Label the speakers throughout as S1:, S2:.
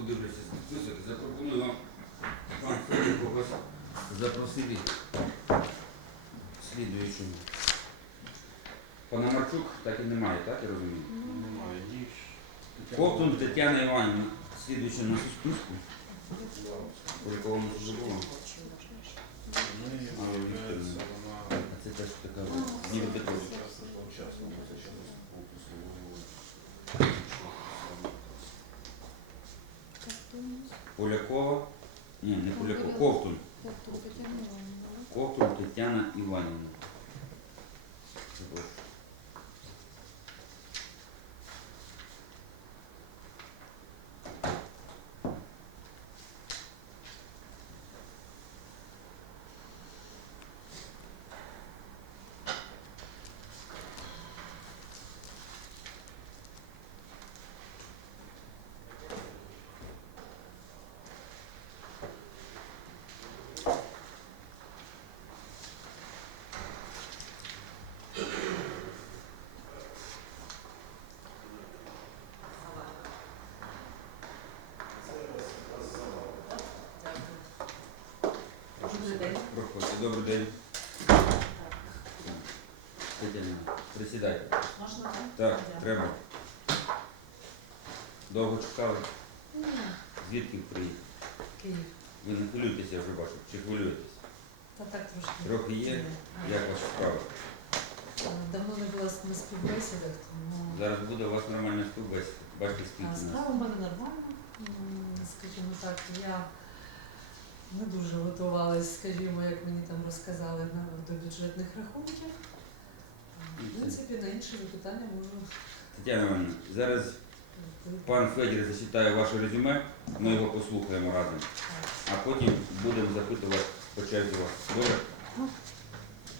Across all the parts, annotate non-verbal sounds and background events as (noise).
S1: подивлюся список, запропоную вам пан Федір когось запросити слідуючому. Пономарчук так і немає, так я розумію?
S2: Немає ніж.
S1: Ковтун Тетяна Іванівна, слідуюча на списку. Полякова ми вже було.
S2: Ми виявляється, вона
S1: А це теж така ніби також. Ні, не Полякова. Ковтун. Ковтун Тетяна Іванівна. Проходьте. Добрий день. Тетяна, присідайте.
S3: Можна
S1: Так, треба. Довго чекали. Звідки приїхали?
S3: Київ.
S1: Ви не хвилюєтеся, я вже бачу. Чи хвилюєтесь?
S3: Та так трошки.
S1: Трохи є?
S3: А,
S1: Як ваша справа?
S3: Давно не була на співбесідах, тому
S1: Зараз буде у вас нормальна співбесіда. Бачите, скільки
S3: а,
S1: нас.
S3: справа в мене нормальна. М, Скажімо так, я не дуже готувалась, скажімо, як мені там розказали на до бюджетних рахунків. В принципі, на інші запитання можу
S1: Тетяна Івановна, зараз пан Федір зачитає ваше резюме, ми його послухаємо разом, а потім будемо запитувати по черзі вас. Добре?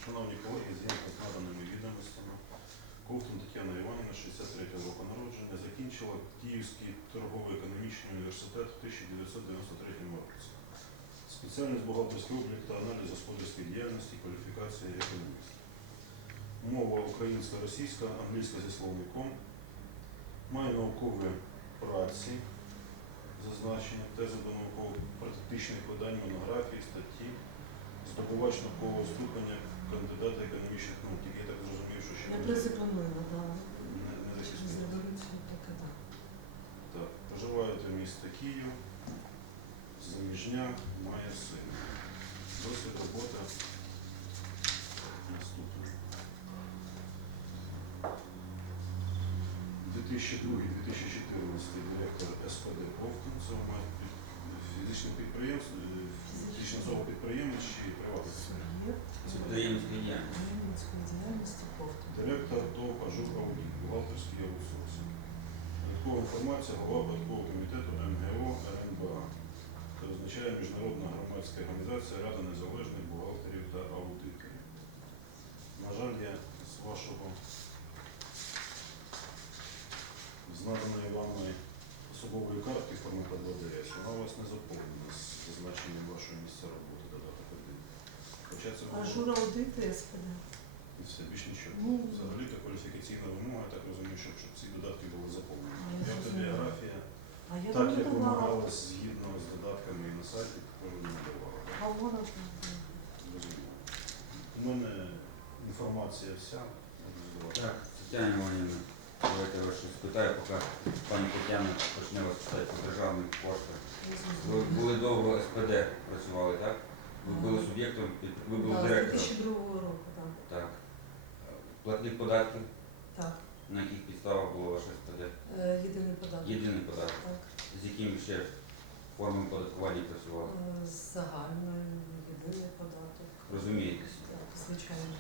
S2: Шановні колеги, згідно з наданими відомостями, Ковтун Тетяна Іванівна, 63 року народження, закінчила Київський торгово-економічний університет в 1993 році. Спеціальність бухгалтерський облік та аналіз господарської діяльності, кваліфікація економіст. Мова українська, російська, англійська зі словником. Має наукові праці, зазначені, тези до науково-практичних видань, монографії, статті, здобувач наукового ступеня кандидата економічних наук. Я так зрозумів, що ще ви
S3: призупинила, да.
S2: не, не
S3: і так.
S2: Так. Проживаєте в місті Київ, заміжня, має сина. Досвід роботи наступний. 2002-2014 директор СПД Ковтун, це має фізичне підприємство, е, фізична особа підприємець чи приватний
S3: підприємницької діяльності.
S2: Директор ТОВ Ажур Аудіт, бухгалтерський аутсорсинг. Додаткова інформація, голова податкового комітету МГО РНБА. Це означає Міжнародна громадська організація Рада незалежних бухгалтерів та аудиторів. На жаль, я з вашого з наданої вами особової картки форми по 2ДС, вона у вас не заповнена з зазначенням вашого місця роботи додаток 1. Хоча це було
S3: Ажура аудити СПД.
S2: і все більш нічого.
S3: Ну,
S2: Взагалі то кваліфікаційна вимога, я так розумію, щоб, щоб ці додатки були заповнені.
S3: А, я
S2: автобіографія,
S3: А я
S2: так як вимагалось згідно з додатками і на сайті, також не надавала.
S3: А вона ж
S2: Зрозуміло. У мене інформація вся.
S1: Так, Тетяна Іванівна, давайте я вас щось спитаю, поки пані Тетяна почне вас питати по державних коштах. Ви були довго СПД працювали, так? Ви були суб'єктом, під- ви були
S3: Да, з
S1: директором.
S3: 2002 року, так.
S1: Так. Платник податків,
S3: Так.
S1: на яких підставах було ваше СПД?
S3: Е, Єдиний податок.
S1: Єдиний податок.
S3: Так.
S1: З якими ще формами податкування працювали?
S3: Е, загальною єдиний податок.
S1: Розумієтесь?
S3: Так, звичайно.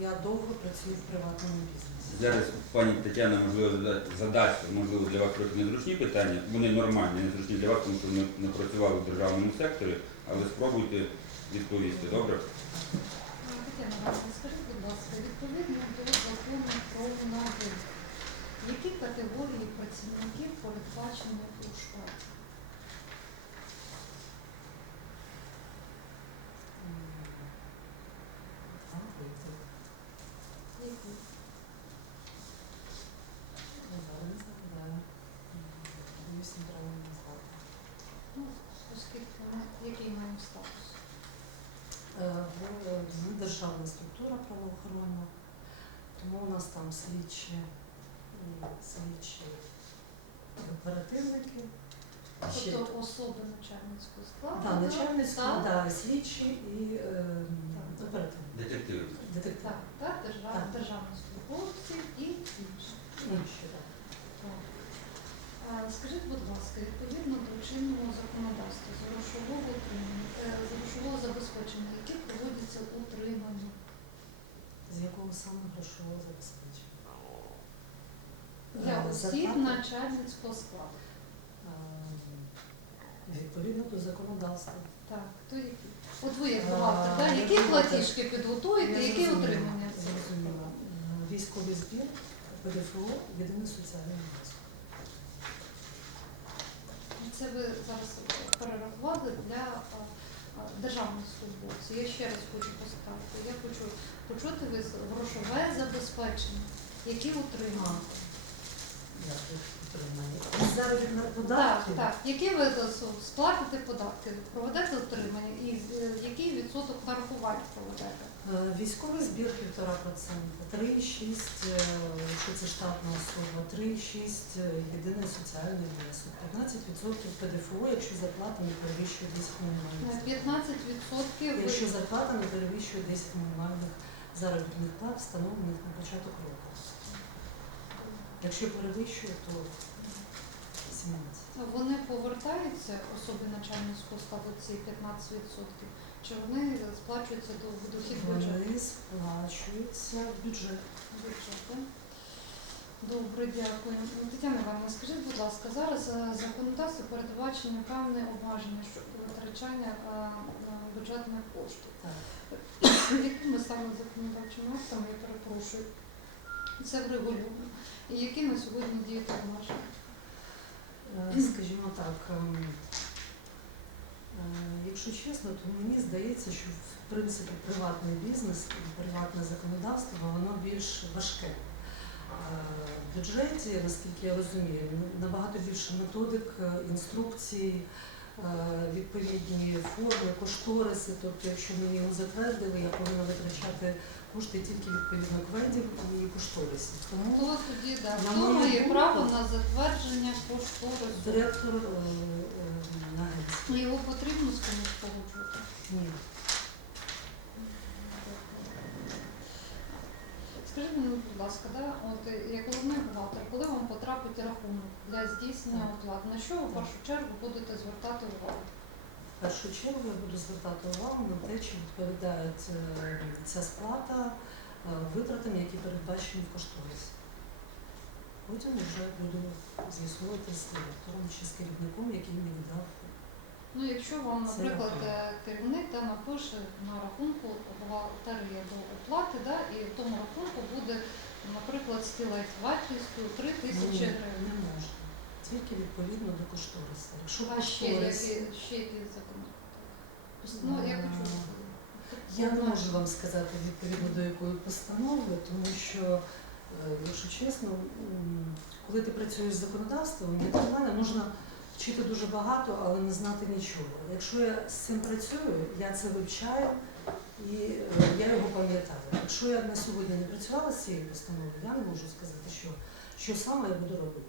S3: Я довго працюю в приватному бізнесі.
S1: Зараз пані Тетяна, можливо, зада- задасть, можливо, для вас трохи незручні питання. Вони нормальні, незручні для вас, тому що ви не працювали в державному секторі, але спробуйте відповісти, добре?
S4: Тетяна Іванівна, скажіть, будь ласка, відповідно до закону про нагляд, які категорії працівників передбачені у штаті?
S3: М, а, вийти.
S4: Які?
S3: Я зараз не згадаю. М, боюсь центральним закладом.
S4: Ну, оскільки ми який маємо статус?
S3: Е, Ми державна структура правоохоронна, тому у нас там слідчі, слідчі оперативники. ще-
S4: Тобто особи начальницького складу. Так?
S3: да, слідчі і е, оперативники.
S1: Детективи.
S3: Детективи.
S4: Так, так, держав,
S3: Так.
S4: державні службовці і інші.
S3: Інші, так.
S4: Так. А, Скажіть, будь ласка, відповідно до чинного законодавства з грошового утримання, е, з грошового забезпечення, які проводяться утримання?
S3: З якого саме грошового забезпечення?
S4: Для
S3: Е,
S4: осіб начальницького складу.
S3: е, Відповідно до законодавства.
S4: Так, то які? От ви як бухгалтер, да? які платіжки підготуєте, які.
S3: Е, Військовий збір, ПДФО, єдиний соціальний внесок.
S4: Це ви зараз перерахували для а, а, державних службовців. Я ще раз хочу поставити. Я хочу почути ви грошове забезпечення, які утримання.
S3: Заробітна
S4: Так,
S3: податки.
S4: так. Які ви з- сплатите податки, проведете утримання і е, який відсоток нарахувань проведете?
S3: Е, Військовий збір 1,5%, 3,6, е, якщо це штатна особа, 3,6 е, єдиний соціальний внесок, 15% ПДФО, якщо зарплата не перевищує 10 мінімальних.
S4: 15%
S3: Якщо зарплата не перевищує 10 мінімальних заробітних плат, встановлених на початок року. Якщо перевищує, то 17.
S4: вони повертаються особи начальницького складу ці 15%, чи вони сплачуються до дохід бюджету?
S3: Вони сплачуються в бюджет.
S4: Бюджету. Добре, дякую. Тетяна Івановна, скажіть, будь ласка, зараз е, законодавство передбачено певне обмеження щодо витрачання е, бюджетних коштів. Якими саме законодавчими актами, я перепрошую, це врегульовано? І які на сьогодні діють обмеження?
S3: Е, Скажімо так, ем, е, якщо чесно, то мені здається, що в принципі приватний бізнес і приватне законодавство воно більш важке. Е, В бюджеті, наскільки я розумію, набагато більше методик, інструкцій, відповідні форми, кошториси. Тобто, якщо мені його затвердили, я повинна витрачати кошти тільки відповідно кведів і кошторисів. Тому
S4: Хто тоді да,
S3: На
S4: хто
S3: мою
S4: має
S3: думку,
S4: право на затвердження кошторису?
S3: директор е, е, агентства.
S4: Ну, Його потрібно з комусь погоджувати.
S3: Ні.
S4: Скажіть мені, будь ласка, да, от е, як головний бухгалтер, коли вам потрапить рахунок для здійснення оплат, на що ви в першу чергу будете звертати увагу?
S3: Першу чергу я буду звертати увагу на те, чи відповідає е, ця сплата е, витратам, які передбачені в кошторисі. Потім вже буду з'ясовувати з директором чи з керівником, який мені дав.
S4: Ну, якщо вам, наприклад, е, керівник да, напише на рахунку бухгалтерія до оплати, да, і в тому рахунку буде, наприклад, стілець вартістю 3 тисячі гривень.
S3: Не можна. Тільки відповідно до кошторису. Якщо
S4: А ще
S3: кошторис,
S4: які, ще які закони? Ну, я хочу.
S3: я не можу вам сказати відповідно до якої постанови, тому що, е, якщо чесно, м, коли ти працюєш з законодавством, як на мене можна вчити дуже багато, але не знати нічого. Якщо я з цим працюю, я це вивчаю і е, я його пам'ятаю. Якщо я на сьогодні не працювала з цією постановою, я не можу сказати, що, що саме я буду робити.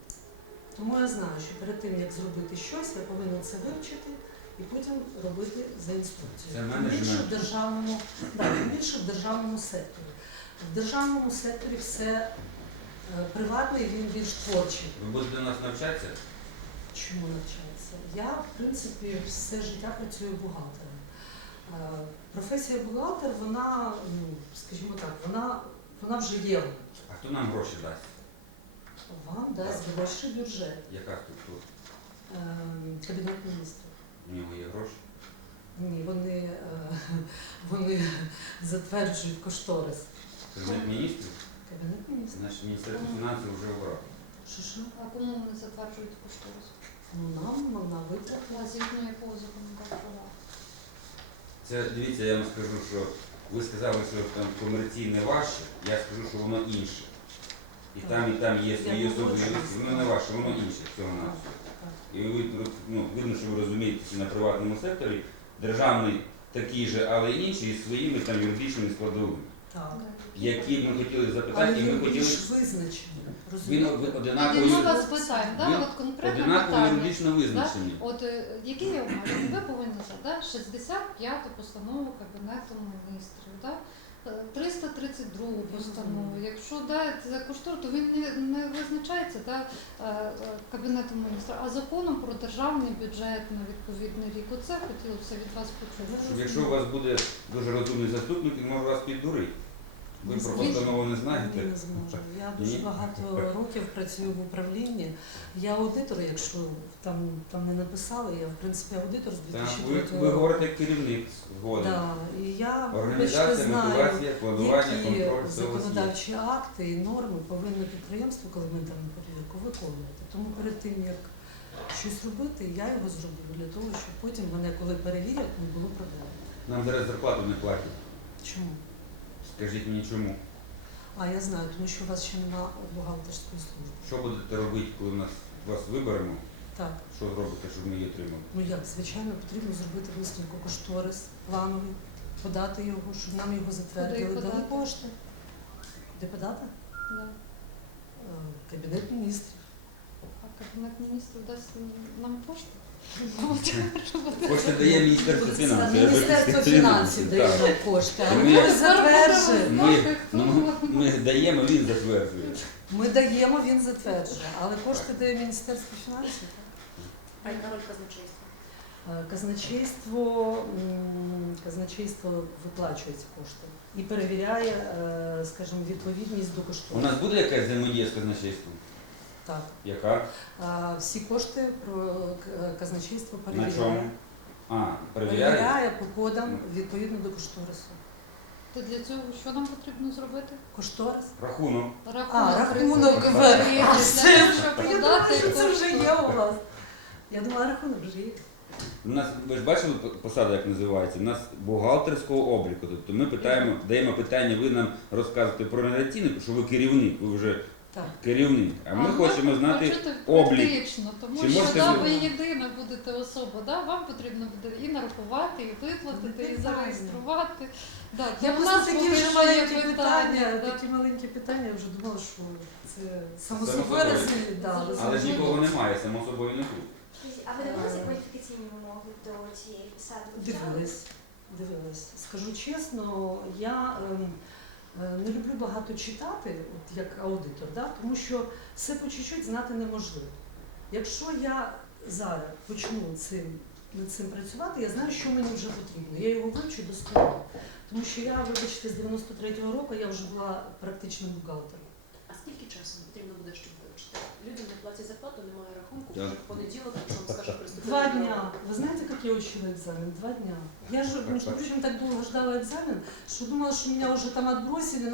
S3: Тому я знаю, що перед тим, як зробити щось, я повинна це вивчити і потім робити за інструкцією. Тим більше в державному, да, тим більше в державному секторі. В державному секторі все е, приватне, він більш творчий.
S1: Ви будете нас навчатися?
S3: Чому навчатися? Я, в принципі, все життя працюю бухгалтером. Е, Професія бухгалтер, вона, ну, скажімо так, вона, вона вже є.
S1: А хто нам гроші дасть?
S3: Вам дасть гроші бюджет.
S1: Яка структура?
S3: Кабінет міністрів.
S1: У нього є гроші?
S3: Ні, вони, е, вони (laughs) затверджують кошторис.
S1: Кабінет міністрів?
S3: Кабінет міністрів.
S1: Наше Міністерство фінансів вже обрав.
S3: Що що?
S4: А кому вони затверджують кошторис?
S3: Ну нам вона витратила.
S4: А згідно якого законодавчого?
S1: Це дивіться, я вам скажу, що ви сказали, що там комерційне ваше, я скажу, що воно інше. І там, і там є свої особливості. Воно не ваше, воно інше всього нас. І ви ну, видно, що ви розумієте, що на приватному секторі державний такий же, але інший із своїми там юридичними складовими,
S3: Так.
S1: які ми хотіли
S3: Але
S1: запитати, і ми хотіли
S3: більш
S1: він
S3: Розумієте?
S1: од- одинаково
S4: ми
S1: ю-
S4: вас питаємо, да?
S1: Він
S4: от конкретне
S1: одинаково
S4: питання.
S1: юридично визначені.
S4: От е, які є умови? Ви повинні знати, да? 65 постанову Кабінету міністрів, да? Е, 332 постанову. Якщо да, це кошторис, то він не, не визначається да, е, е, Кабінетом міністра, а законом про державний бюджет на відповідний рік. Оце хотілося від вас почути.
S1: Якщо у вас буде дуже розумний заступник, він може вас піддурити. Ви про постанову не знаєте.
S3: Не зможу. Я дуже багато років працюю в управлінні. Я аудитор, якщо там, там не написали, я в принципі аудитор з 2003 року.
S1: ви говорите як керівник згодом.
S3: Да, і я
S1: Організація,
S3: знаю,
S1: мотивація, планування,
S3: які
S1: контроль,
S3: законодавчі акти і норми повинно підприємство, коли ми там перевірку, виконувати. Тому перед тим, як щось робити, я його зроблю для того, щоб потім мене, коли перевірять, не було проблем.
S1: Нам зараз зарплату не платять.
S3: Чому?
S1: Скажіть мені чому?
S3: А я знаю, тому що у вас ще немає бухгалтерської служби.
S1: Що будете робити, коли нас вас виберемо?
S3: Так.
S1: Що зробите, щоб ми її отримали?
S3: Ну як, звичайно, потрібно зробити висновку кошторис плановий, подати його, щоб нам його затвердили,
S4: Куди
S3: дали
S4: подати?
S3: кошти. Де подати?
S4: Да.
S3: Е, Кабінет міністрів.
S4: А Кабінет міністрів дасть нам кошти?
S1: Кошти дає Міністерство фінансів. я
S3: Міністерство
S1: вибачте,
S3: фінансів дає
S1: Так.
S3: нам кошти, а
S1: Ми-
S3: затверджуємо.
S1: Ми, ну, ми даємо, він затверджує.
S3: Ми даємо, він затверджує, але кошти дає Міністерство фінансів.
S5: А яка роль казначейства?
S3: Е, Казначейство, м, казначейство виплачує ці кошти і перевіряє, е, скажімо, відповідність до
S1: У
S3: кошторису.
S1: нас буде якась взаємодія з казначейством?
S3: Так.
S1: Яка?
S3: А всі кошти про казначейство
S1: На чому? А, перевіряє?
S3: Перевіряє по кодам відповідно до кошторису.
S4: То для цього що нам потрібно зробити?
S3: Кошторис?
S1: Рахунок.
S3: А, рахунок в
S1: А,
S3: А, це- Я думала, що це вже є у вас. Я думала, рахунок вже є.
S1: У нас, ви ж бачили по- посада, як називається? У нас бухгалтерського обліку. Тобто ми питаємо, даємо питання, ви нам розказуєте про організаційне, що ви керівник, ви вже
S3: Так.
S1: керівник. А ми хочемо знати
S4: почути
S1: облік.
S4: практично, тому
S1: Чи
S4: що
S1: можете
S4: да,
S1: ви-
S4: ви єдина будете особа, да? вам потрібно буде і нарахувати, і виплатити, і
S3: Питання.
S4: зареєструвати. Да,
S3: Я
S4: в
S3: просто
S4: нас
S3: такі вже
S4: є
S3: маленькі питання,
S4: да.
S3: такі маленькі питання, я вже думала, що це само
S1: Само
S3: собою
S1: собою. Але ж нікого немає, само собою не тут.
S5: А ви дивилися кваліфікаційні вимоги до цієї посади?
S3: Дивилась, дивилась. Скажу чесно, я ем, не люблю багато читати, от як аудитор, да? тому що все по чуть-чуть знати неможливо. Якщо я зараз почну цим, над цим працювати, я знаю, що мені вже потрібно. Я його вивчу досконало. Тому що я, вибачте, з 93-го року я вже була практичним бухгалтером.
S6: А скільки часу потрібно буде, щоб вивчити? Людям не платять зарплату, немає рахунку, вже в понеділок, якщо вам приступити.
S3: Два
S6: до
S3: дня. Ви знаєте, як я учила экзамен? Два дня. Я же, между прочим, так долго ждала экзамен, что думала, что меня уже там отбросили